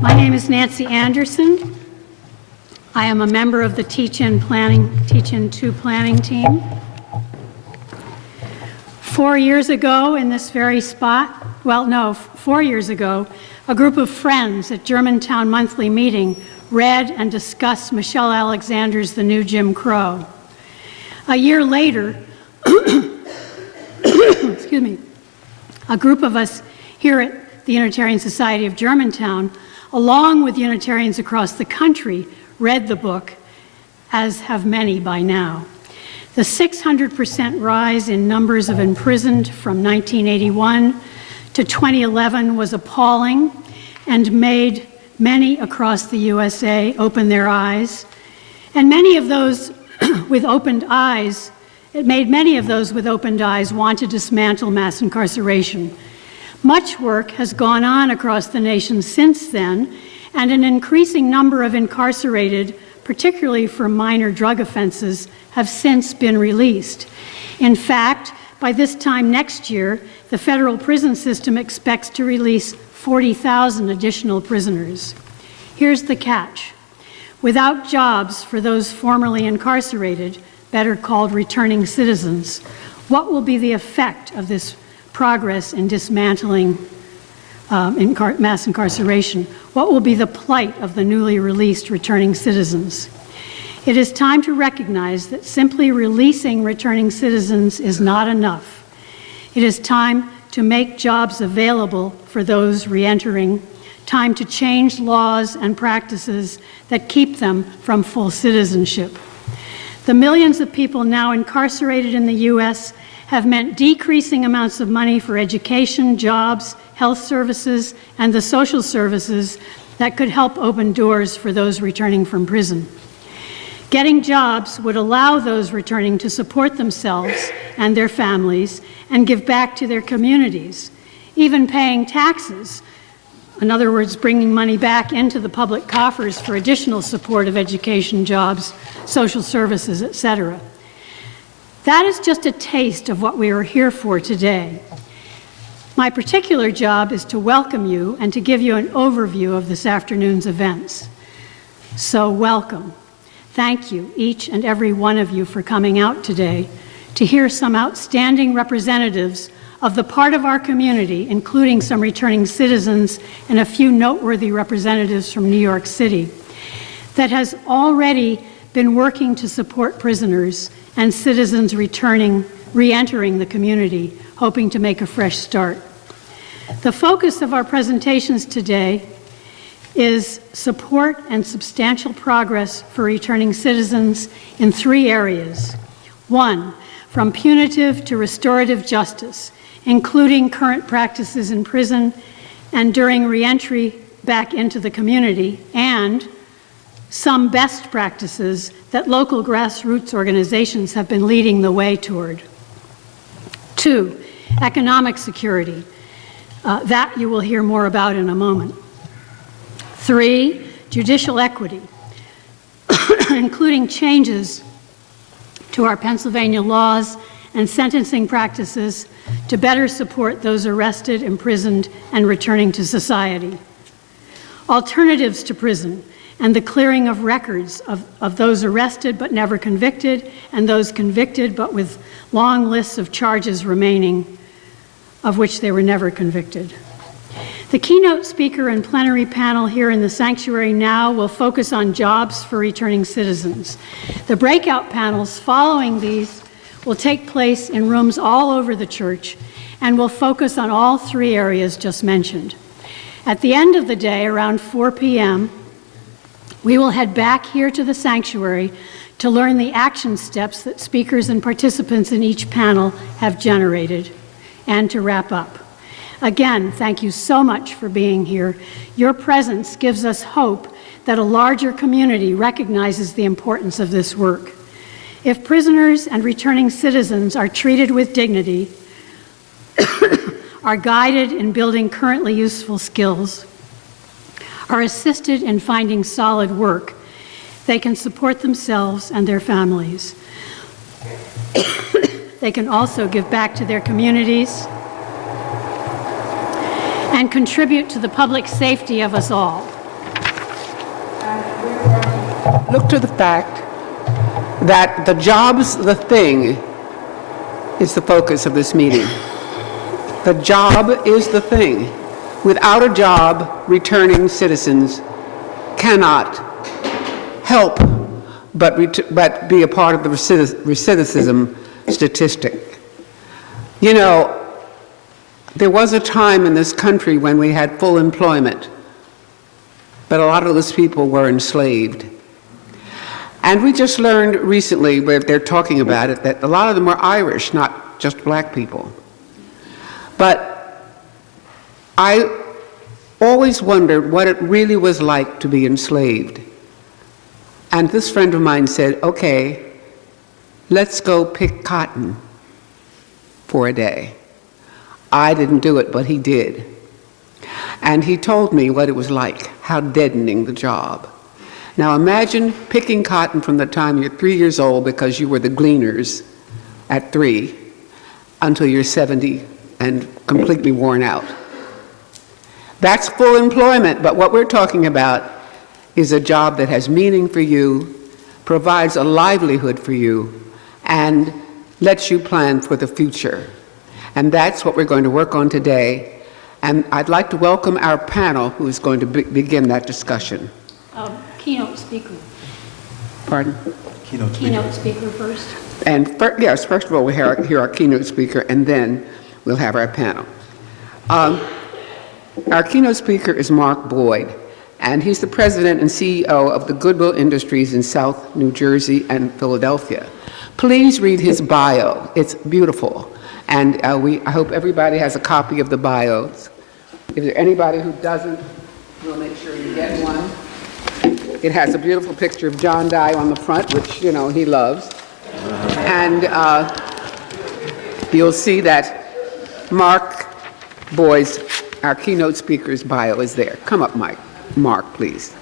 My name is Nancy Anderson. I am a member of the Teach-In 2 planning team. 4 years ago in this very spot, 4 years ago, a group of friends at Germantown Monthly Meeting read and discussed Michelle Alexander's The New Jim Crow. A year later, excuse me, a group of us here at the Unitarian Society of Germantown, along with Unitarians across the country, read the book, as have many by now. The 600% rise in numbers of imprisoned from 1981 to 2011 was appalling and made many across the USA open their eyes. And many of those with opened eyes, it made many of those with opened eyes want to dismantle mass incarceration. Much work has gone on across the nation since then, and an increasing number of incarcerated, particularly for minor drug offenses, have since been released. In fact, by this time next year, the federal prison system expects to release 40,000 additional prisoners. Here's the catch. Without jobs for those formerly incarcerated, better called returning citizens, what will be the effect of this progress in dismantling mass incarceration? What will be the plight of the newly released returning citizens? It is time to recognize that simply releasing returning citizens is not enough. It is time to make jobs available for those re-entering, time to change laws and practices that keep them from full citizenship. The millions of people now incarcerated in the U.S. have meant decreasing amounts of money for education, jobs, health services, and the social services that could help open doors for those returning from prison. Getting jobs would allow those returning to support themselves and their families and give back to their communities. Even paying taxes, in other words, bringing money back into the public coffers for additional support of education, jobs, social services, etc. That is just a taste of what we are here for today. My particular job is to welcome you and to give you an overview of this afternoon's events. So welcome. Thank you, each and every one of you, for coming out today to hear some outstanding representatives of the part of our community, including some returning citizens and a few noteworthy representatives from New York City, that has already been working to support prisoners and citizens re-entering the community, hoping to make a fresh start. The focus of our presentations today is support and substantial progress for returning citizens in 3 areas. 1, from punitive to restorative justice, including current practices in prison and during re-entry back into the community, and some best practices that local grassroots organizations have been leading the way toward. 2, economic security. That you will hear more about in a moment. 3, judicial equity, including changes to our Pennsylvania laws and sentencing practices to better support those arrested, imprisoned, and returning to society. Alternatives to prison and the clearing of records of those arrested but never convicted, and those convicted but with long lists of charges remaining of which they were never convicted. The keynote speaker and plenary panel here in the sanctuary now will focus on jobs for returning citizens. The breakout panels following these will take place in rooms all over the church and will focus on all 3 areas just mentioned. At the end of the day, around 4 p.m., we will head back here to the sanctuary to learn the action steps that speakers and participants in each panel have generated, and to wrap up. Again, thank you so much for being here. Your presence gives us hope that a larger community recognizes the importance of this work. If prisoners and returning citizens are treated with dignity, are guided in building currently useful skills, are assisted in finding solid work, they can support themselves and their families. They can also give back to their communities and contribute to the public safety of us all. look to the fact that the job's the thing is the focus of this meeting. The job is the thing. Without a job, returning citizens cannot help but be a part of the recidivism statistic. You know, there was a time in this country when we had full employment, but a lot of those people were enslaved. And we just learned recently, where they're talking about it, that a lot of them were Irish, not just black people. But I always wondered what it really was like to be enslaved. And this friend of mine said, okay, let's go pick cotton for a day. I didn't do it, but he did. And he told me what it was like, how deadening the job. Now imagine picking cotton from the time you're 3 years old because you were the gleaners at 3 until you're 70 and completely worn out. That's full employment, but what we're talking about is a job that has meaning for you, provides a livelihood for you, and lets you plan for the future. And that's what we're going to work on today. And I'd like to welcome our panel who is going to begin that discussion. Keynote speaker. Pardon? Keynote speaker first. And yes, first of all, we'll hear our keynote speaker, and then we'll have our panel. Our keynote speaker is Mark Boyd, and he's the president and CEO of the Goodwill Industries in South New Jersey and Philadelphia. Please read his bio. It's beautiful. And I hope everybody has a copy of the bios. If there's anybody who doesn't, we'll make sure you get one. It has a beautiful picture of John Dye on the front, which, you know, he loves. And you'll see that Mark Boyd's, our keynote speaker's bio is there. Come up, Mark, please.